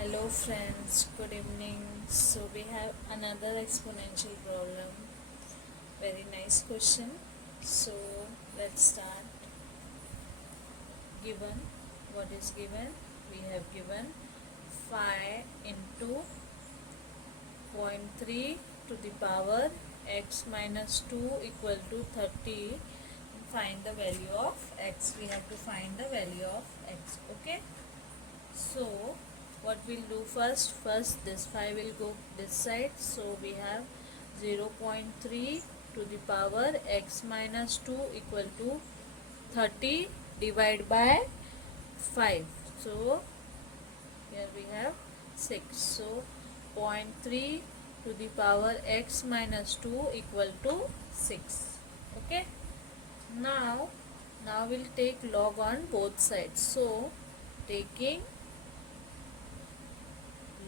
Hello friends, good evening. So we have another exponential problem. Very nice question. So let's start. Given, what is given? We have given 5 into 0.3 to the power x minus 2 equal to 30. Find the value of x. We have to find the value of x. Okay. So what we'll do first this 5 will go this side, so we have 0.3 to the power x minus 2 equal to 30 divided by 5. So here we have 6. So 0.3 to the power x minus 2 equal to 6. Okay. Now we'll take log on both sides. So taking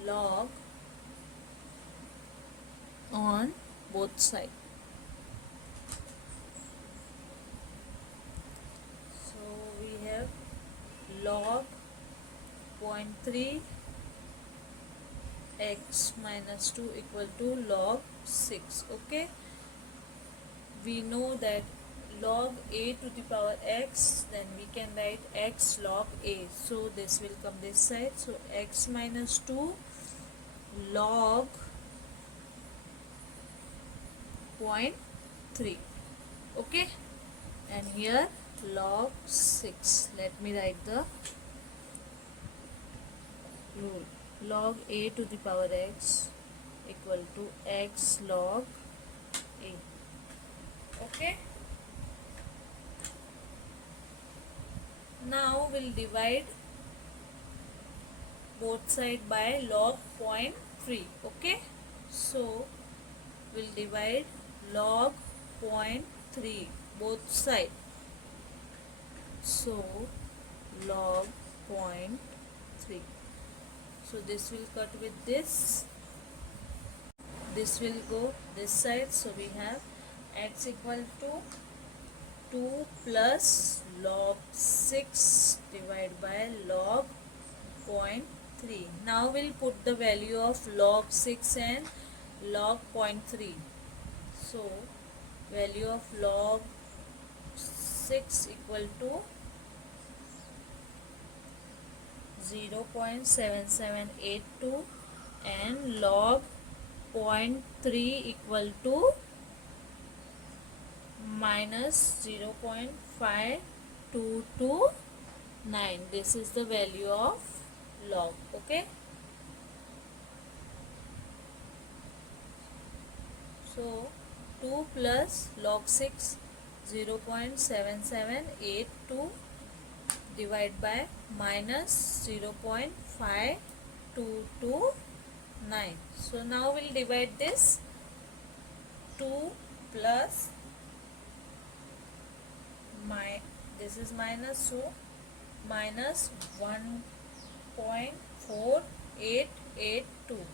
log on both sides. So we have log 0.3 x minus 2 equal to log 6. Okay. We know that log a to the power x, then we can write x log a. So this will come this side. So x minus 2 log 0.3. Okay. And here log 6. Let me write the rule. Log a to the power x equal to x log a. Okay. Now we'll divide both side by log 0.3. Okay. So we'll divide log 0.3 both side. So log 0.3. So this will cut with this. This will go this side. So we have x equal to 2 plus log 6 divided by log 0.3. Now we'll put the value of log 6 and log 0.3. So value of log 6 equal to 0.7782 and log 0.3 equal to minus 0.5229. This is the value of log. Okay. So 2 plus log 6 0.7782 divided by minus 0.5229. So now we'll divide this. 2 plus this is minus, so minus 1.4882.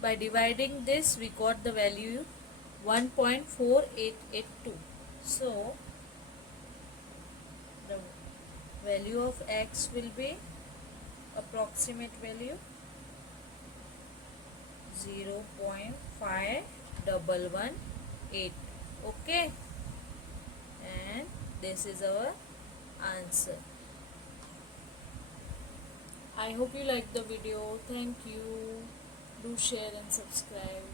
By dividing this we got the value 1.4882. So the value of x will be approximate value 0.5118. Okay. And this is our answer. I hope you liked the video. Thank you. Do share and subscribe.